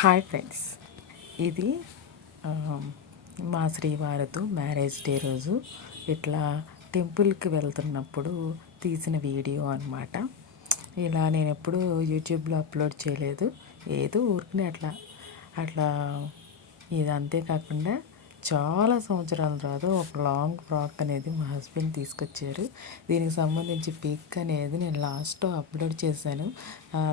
Hi friends ఇది మా శ్రీవారితో marriage day రోజు ఇట్లా టెంపుల్కి వెళ్తున్నప్పుడు తీసిన వీడియో అన్నమాట. ఇలా నేను ఎప్పుడు యూట్యూబ్లో అప్లోడ్ చేయలేదు. ఏదో ఊరికనే అట్లా అట్లా ఇది అంతేకాకుండా చాలా సంవత్సరాల తర్వాత ఒక లాంగ్ ఫ్రాక్ అనేది మా హస్బెండ్ తీసుకొచ్చారు. దీనికి సంబంధించి పిక్ అనేది నేను లాస్ట్ అప్లోడ్ చేశాను.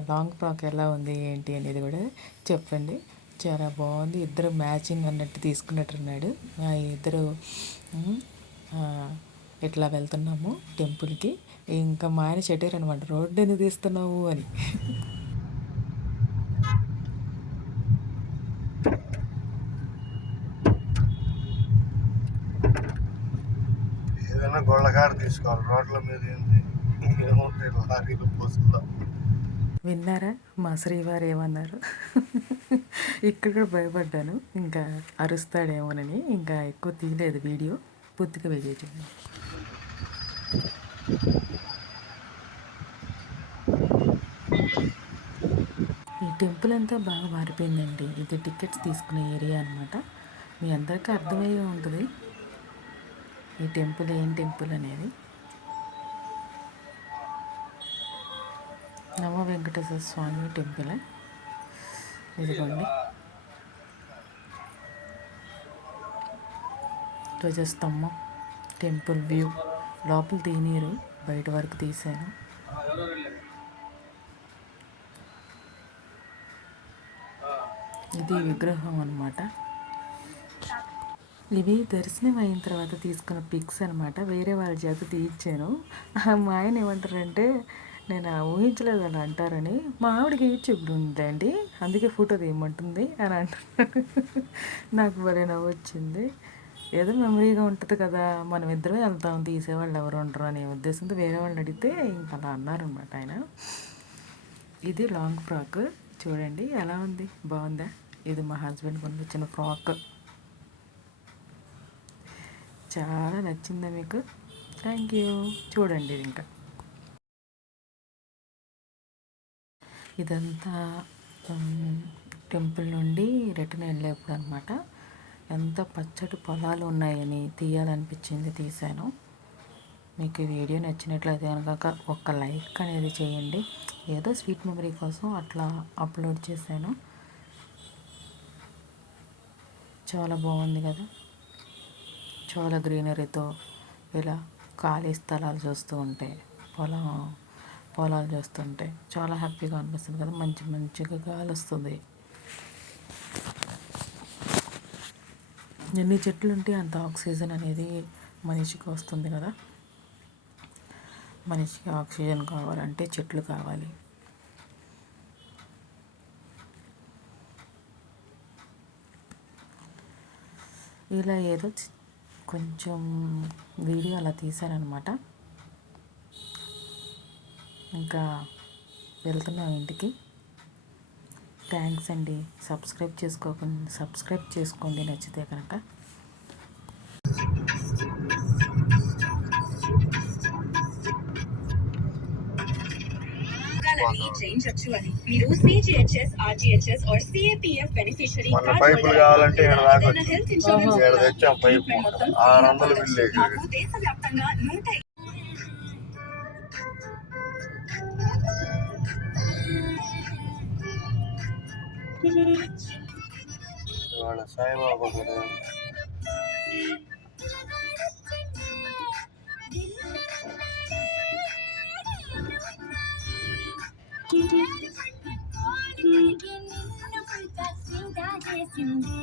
లాంగ్ ఫ్రాక్ ఎలా ఉంది ఏంటి అనేది కూడా చెప్పండి. చాలా బాగుంది. ఇద్దరు మ్యాచింగ్ అన్నట్టు తీసుకున్నట్టున్నాడు. ఆ ఇద్దరు ఇట్లా వెళ్తున్నాము టెంపుల్కి ఇంకా మా ఆయన చెట్టారు అనమాట రోడ్డు ఎందుకు తీస్తున్నావు అని. ఉన్న గొళ్ళగాడ తీసుకోవాలి. రోడ్ల మీద ఏంది? ఏముంటాయి లారీలు బస్సులో విన్నారా? మా శ్రీవారు ఏమన్నారు? ఇక్కడ కూడా భయపడ్డాను. ఇంకా అరుస్తాడేమోనని. ఇంకా ఎక్కువ తీయలేదు వీడియో. పూర్తిగా వీడియో చూడండి. ఈ టెంపుల్ అంతా బాగా మారిపోయిందండి. ఇది టికెట్స్ తీసుకునే ఏరియా అనమాట మీ అందరికీ అర్థమయ్యే ఉంటుంది. ఈ టెంపుల్ ఏం టెంపుల్ అనేది? నవ వెంకటేశ్వర స్వామి టెంపుల్ ఇదిగోండి. ధ్వజస్తంభం టెంపుల్ వ్యూ. లోపల తీనీరు బయట వరకు తీశాను. ఇది విగ్రహం అన్నమాట. ఇవి దర్శనం అయిన తర్వాత తీసుకున్న పిక్స్ అనమాట వేరే వాళ్ళ చేత తీయించాను. మా ఆయన ఏమంటారంటే నేను ఆ ఊహించలేదు అలా అంటారని. మా ఆవిడకి యూట్యూబ్ ఉందండి. అందుకే ఫోటో తీయమంటుంది అని అంటున్నాడు. నాకు భలే నవ్వు వచ్చింది. ఏదో మెమరీగా ఉంటుంది కదా. మనం ఇద్దరం వెళ్తాం. తీసేవాళ్ళు ఎవరు ఉంటారు అనే ఉద్దేశంతో వేరే వాళ్ళని అడిగితే ఇంకా అలా అన్నారనమాట ఆయన. ఇది లాంగ్ ఫ్రాక్. చూడండి ఎలా ఉంది? బాగుందా? ఇది మా హస్బెండ్ కొనిచ్చిన ఫ్రాక్. చాలా నచ్చిందా మీకు. థ్యాంక్ యూ చూడండి ఇది ఇంకా. ఇదంతా టెంపుల్ నుండి రిటర్న్ వెళ్ళేప్పుడు అనమాట ఎంత పచ్చటి పొలాలు ఉన్నాయని తీయాలనిపించింది తీశాను. మీకు ఈ వీడియో నచ్చినట్లయితే కనుక ఒక లైక్ అనేది చేయండి. ఏదో స్వీట్ మెమరీ కోసం అట్లా అప్లోడ్ చేశాను. చాలా బాగుంది కదా. చాలా గ్రీనరీతో ఇలా ఖాళీ స్థలాలు చూస్తూ ఉంటే పొలం పొలాలు చూస్తుంటే చాలా హ్యాపీగా అనిపిస్తుంది కదా. మంచి మంచిగా గాలి వస్తుంది. ఎన్ని చెట్లు ఉంటే అంత ఆక్సిజన్ అనేది మనిషికి వస్తుంది కదా. మనిషికి ఆక్సిజన్ కావాలంటే చెట్లు కావాలి. ఇలా ఏదో కొంచెం వీడియో అలా తీశానమాట ఇంకా వెళ్తున్నాం ఇంటికి. థ్యాంక్స్ అండి. సబ్స్క్రైబ్ చేసుకోకుండా సబ్స్క్రైబ్ చేసుకోండి నచ్చితే కనుక మన పైపులు కావాలంటే ఇక్కడ దాకా వచ్చింది. హెల్త్ ఇన్సూరెన్స్ ఇక్కడ తెచ్చాం పైపు మొత్తం ఆరు వందలు బిల్లు వేసాడు మాకు దేశవ్యాప్తంగా నూట ఇవాళ సాయిబాబా చేసింది